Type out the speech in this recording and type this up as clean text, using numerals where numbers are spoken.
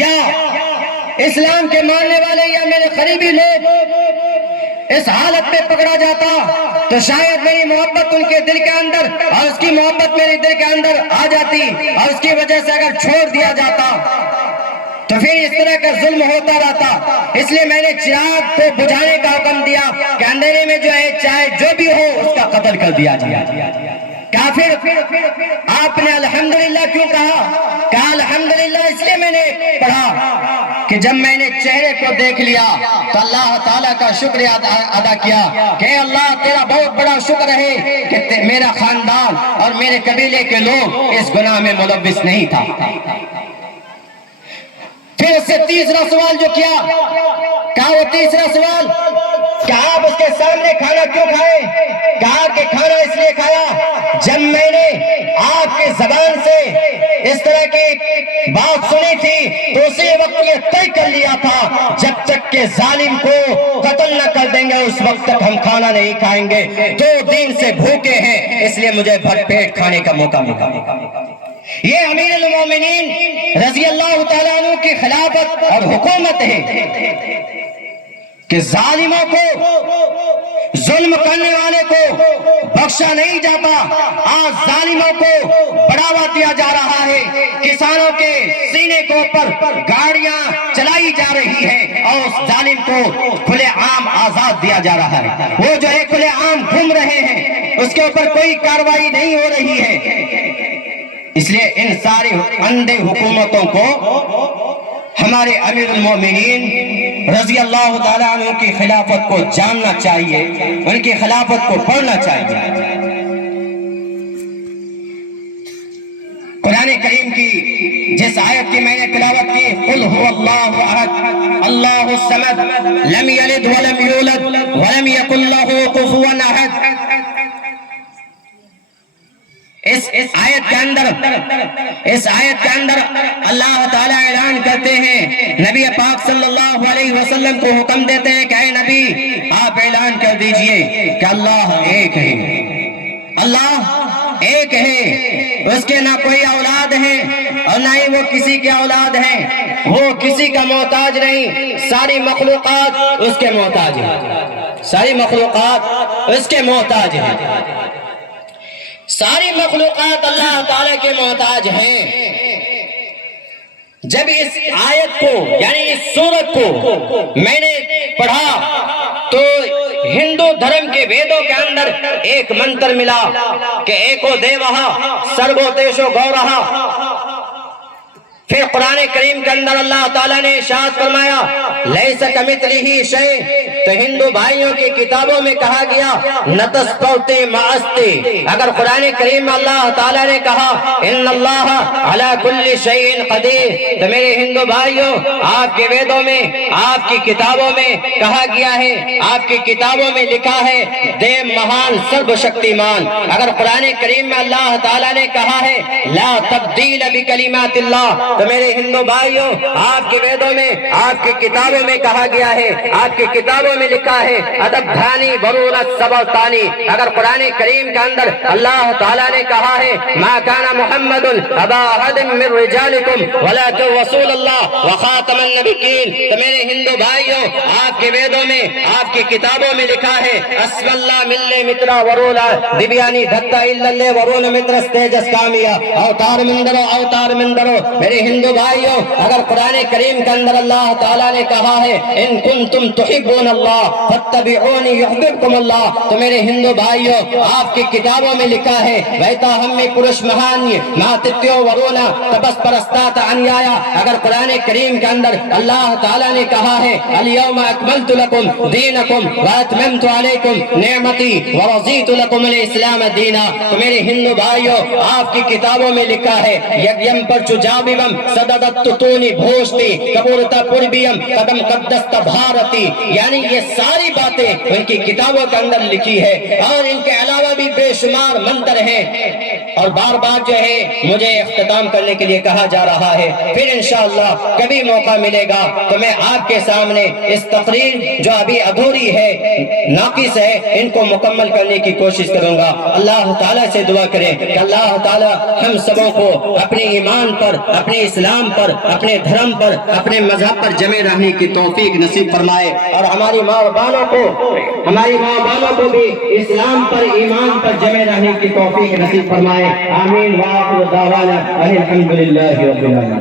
یا اسلام کے ماننے والے یا میرے قریبی لوگ اس حالت میں پکڑا جاتا تو شاید میری محبت ان کے دل کے اندر اور اس کی محبت میرے دل کے اندر آ جاتی، اور اس کی وجہ سے اگر چھوڑ دیا جاتا تو پھر اس طرح کا ظلم ہوتا رہتا۔ اس لیے میں نے چراغ کو بجھانے کا حکم دیا کہ اندھیرے میں جو ہے چاہے جو بھی ہو اس کا قتل کر دیا جائے۔ کافر آپ نے الحمدللہ کیوں کہا؟ کہا الحمدللہ اس لیے میں نے پڑھا کہ جب میں نے چہرے کو دیکھ لیا تو اللہ تعالیٰ کا شکر ادا کیا کہ اللہ تیرا بہت بڑا شکر ہے کہ میرا خاندان اور میرے قبیلے کے لوگ اس گناہ میں ملوث نہیں تھا۔ پھر اس سے تیسرا سوال جو کیا، کہا وہ تیسرا سوال کہ آپ اس کے سامنے کھانا کیوں کھائے؟ کہا کہ کھانا اس لیے کھایا جب میں نے آپ کے زبان سے اس طرح کی بات سنی تھی تو اسی وقت یہ طے کر لیا تھا جب تک کہ ظالم کو قتل نہ کر دیں گے اس وقت تک ہم کھانا نہیں کھائیں گے۔ 2 دن سے بھوکے ہیں، اس لیے مجھے بھر پیٹ کھانے کا موقع ملا۔ یہ امیر المومنین رضی اللہ تعالیٰ عنہ کی خلافت اور حکومت ہے کہ ظالموں کو، ظلم کرنے والے کو بخشا نہیں جاتا۔ آج ظالموں کو بڑھاوا دیا جا رہا ہے، کسانوں کے سینے کے اوپر گاڑیاں چلائی جا رہی ہیں اور اس ظالم کو کھلے عام آزاد دیا جا رہا ہے۔ وہ جو ہے کھلے عام گھوم رہے ہیں، اس کے اوپر کوئی کارروائی نہیں ہو رہی ہے۔ اس لیے ان ساری اندھے حکومتوں کو ہمارے امیر المومنین رضی اللہ تعالیٰ عنہ کی خلافت کو جاننا چاہیے، ان کی خلافت کو پڑھنا چاہیے۔ قرآن کریم کی جس آیت کی میں نے تلاوت کی، قل هو اللہ احد اللہ الصمد لم یلد ولم یولد ولم یکن له کفوا احد، اس آیت کے اندر اللہ تعالیٰ اعلان کرتے ہیں، نبی پاک صلی اللہ علیہ وسلم کو حکم دیتے ہیں کہ اے نبی آپ اعلان کر دیجئے کہ اللہ ایک ہے، اللہ ایک ہے، اس کے نہ کوئی اولاد ہے اور نہ ہی وہ کسی کے اولاد ہیں، وہ کسی کا محتاج نہیں، ساری مخلوقات اس کے محتاج ہیں، ساری مخلوقات اس کے محتاج ہیں، ساری مخلوقات اللہ تعالیٰ کے محتاج ہیں۔ جب اس آیت کو یعنی اس سورت کو میں نے پڑھا تو ہندو دھرم کے ویدوں کے اندر ایک منتر ملا کہ ایکو دیوہا سربو تیشو گورہا۔ پھر قرآن کریم کے اندر اللہ تعالیٰ نے ارشاد فرمایا لیس کمثلہ شیء، تو ہندو بھائیوں کی کتابوں میں کہا گیا نتسپوتی معستی۔ اگر قرآن کریم میں اللہ تعالیٰ نے کہا ان اللہ علی کل شیء قدیر، تو میرے ہندو بھائیوں آپ کے ویدوں میں، آپ کی کتابوں میں کہا گیا ہے، آپ کی کتابوں میں لکھا ہے دیو مہان سرب شکتیمان۔ اگر قرآن کریم میں اللہ تعالیٰ نے کہا ہے لا تبدیل بکلمات اللہ، تو میرے ہندو بھائیوں آپ کے ویدوں میں، آپ کی کتابوں میں کہا گیا ہے، آپ کی کتابوں میں لکھا ہے ادب دھانی ورون السبوتانی۔ اگر قرآن کریم کے اندر اللہ تعالیٰ نے کہا ہے ما کان محمد ابا احد من رجالکم ولکن رسول اللہ وخاتم النبیین، تو میرے ہندو بھائیوں آپ کے ویدوں میں، آپ کی کتابوں میں لکھا ہے اسم اللہ ملے مترا ورولا دیبیانی دھتا اللہ ورون متر استیجس کامیا اوتار مندرو اوتار مندرو۔ میرے ہندو بھائیوں اگر قرآن کریم کے اندر اللہ تعالیٰ نے کہا ہے ان کنتم تحبون اللہ فاتبعونی یحببکم اللہ، تو میرے ہندو بھائیوں آپ کی کتابوں میں لکھا ہے ویتا ہمی پرش مہانی ماتتیو ورونا تپس پرستات انیایا۔ اگر قرآن کریم کے اندر اللہ تعالیٰ نے کہا ہے الیوم اکملت لکم دینکم واتممت علیکم نعمتی ورضیت لکم الاسلام دینا، تو میرے ہندو بھائیوں آپ کی کتابوں میں لکھا ہے یگیم پر چجابیوم صددت تتونی بھوشتی کبورتا پربیم قدم قدست بھارتی، یعنی یہ ساری باتیں ان کی کتابوں کے اندر لکھی ہے، اور ان کے علاوہ بھی بے شمار منتر ہیں اور بار بار جو ہے مجھے اختتام کرنے کے لیے کہا جا رہا ہے. پھر انشاءاللہ کبھی موقع ملے گا تو میں آپ کے سامنے اس تقریر جو ابھی ادھوری ہے، ناقص ہے، ان کو مکمل کرنے کی کوشش کروں گا. اللہ تعالیٰ سے دعا کریں کہ اللہ تعالیٰ ہم سبوں کو اپنے ایمان پر، اپنے اسلام پر، اپنے دھرم پر، اپنے مذہب پر جمع رہنے کی توفیق نصیب فرمائے، اور ہماری ماں باپ کو بھی اسلام پر، ایمان پر جمع رہنے کی توفیق نصیب فرمائے. آمین. وآخر دعوانا الحمدللہ رب العالمین.